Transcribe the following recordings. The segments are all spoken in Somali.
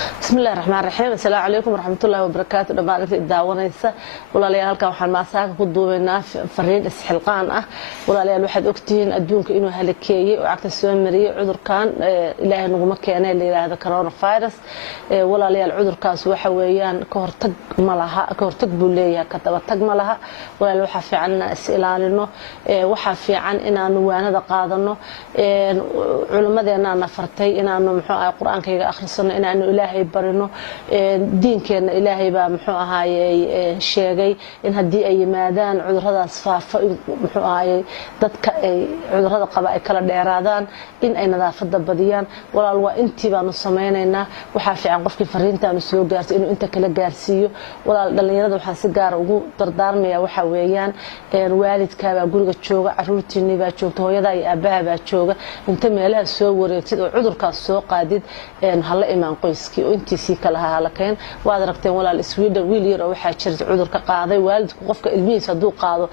بسم الله الرحمن الرحيم. السلام عليكم ورحمة الله وبركاته. دمانتي داwanaysa walaalayaal halka waxaan maasaaka ku duubaynaa fariin isxilqaan ah walaalayaal waxaad ogtihiin adduunka inuu halakeeyay oo cagta soo mariyay cudurkan ilaahay nagu ma keenay la yiraahdo coronavirus walaalayaal cudurkaas waxa weeyaan ka hortag ma laha ka hortag buu leeyahay ka daba tag ma laha walaal waxa fiican in is ilaalino waxa fiican inaanu waanada qaadano culimadeena nafartay inaanu muxuu ahay quraankayga akhrisano inaanu ilaahay barino diinkeena ilaahay baa muxuu ahaayay sheegay in hadii ay yimaadaan cuduradaas faafa muxuu ahaayay dadka ay cudurada qaba ay kala dheeraadaan in ay nadaafada badiyaan walaal waa intii baanu sameeynaa waxa fiican qofkii fariintaanu soo gaartay inuu inta kala gaarsiiyo walaal dhalinyarada waxa si gaar ugu dardaarmaya waxa weeyaan waalidkaaga guriga jooga caruurtiina baa joogta hooyada iyo aabaha baa jooga inta meelaha soo wareegtid oo cudurkaas soo qaadid hala imaan qoyskii intiisii kala halakeen waad aragteen walaal Sweden wiil yar oo waxa jirta cudurka qaaday waalidku qofka ilmihiisa haduu qaado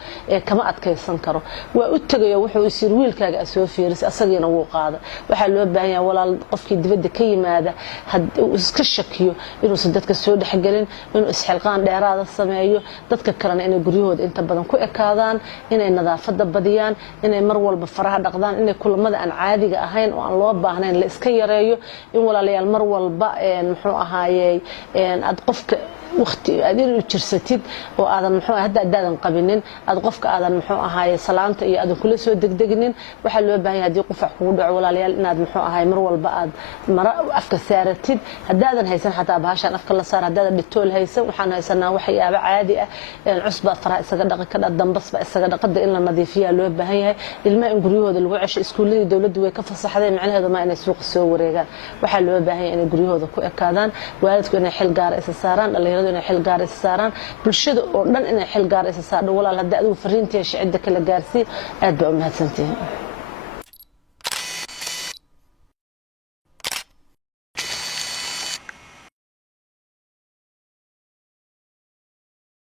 kama adkeysan karo waa u tagayo wuxuu isir wiilkaaga soo fiiris asagina wuu qaado waxa loo baahan yahay walaal qofkii dibadda ka yimaada haduu iska shakiyo inuu dadka soo dhaxgalin inuu isxilqaan dheeraada sameeyo dadka kalena inay guryahooda inta badan ku ekaadaan inay nadaafada badiyaan inay mar walba faraha dhaqdaan inay kulamada aan caadiga ahayn oo aan loo baahnayn la iska yareeyo in walaalayaal mar walba muxuu ahaayay aad qofka waqti aad inuu jirsatid oo aadan muxuu hadaadan qabinin aad qofka aadan muxuu ahaayay salaanta iyo aadan kula soo degdeginin waxa loo baahan yahay hadii qof kugu dhaco walaalayaal inaad muxuu ahaayay mar walba aad mara afka saaratid hadaadan haysan xataa bahashan afka la saar hadaadan dhitool haysan waxaan haysanaa waxyaabo caadi ah cusba fara isaga dhaqi ka dambasba isaga dhaqada in la nadiifiyo loo baahan yahay ilma in guryahooda lagu cisho iskuuladii dawladdu way ka fasaxday macnaheedu ma inay suuq soo wareegaan waxa loo baahan yahay in guryahooda ku ekaadaan waalidku inay xil gaar ah saaraan inay xil gaar ah saaraan bulshada oo dhan inay xil gaar ah saaraan walaal hadda adigu fariintii shicida kala gaarsi aad baa u mahadsantihiin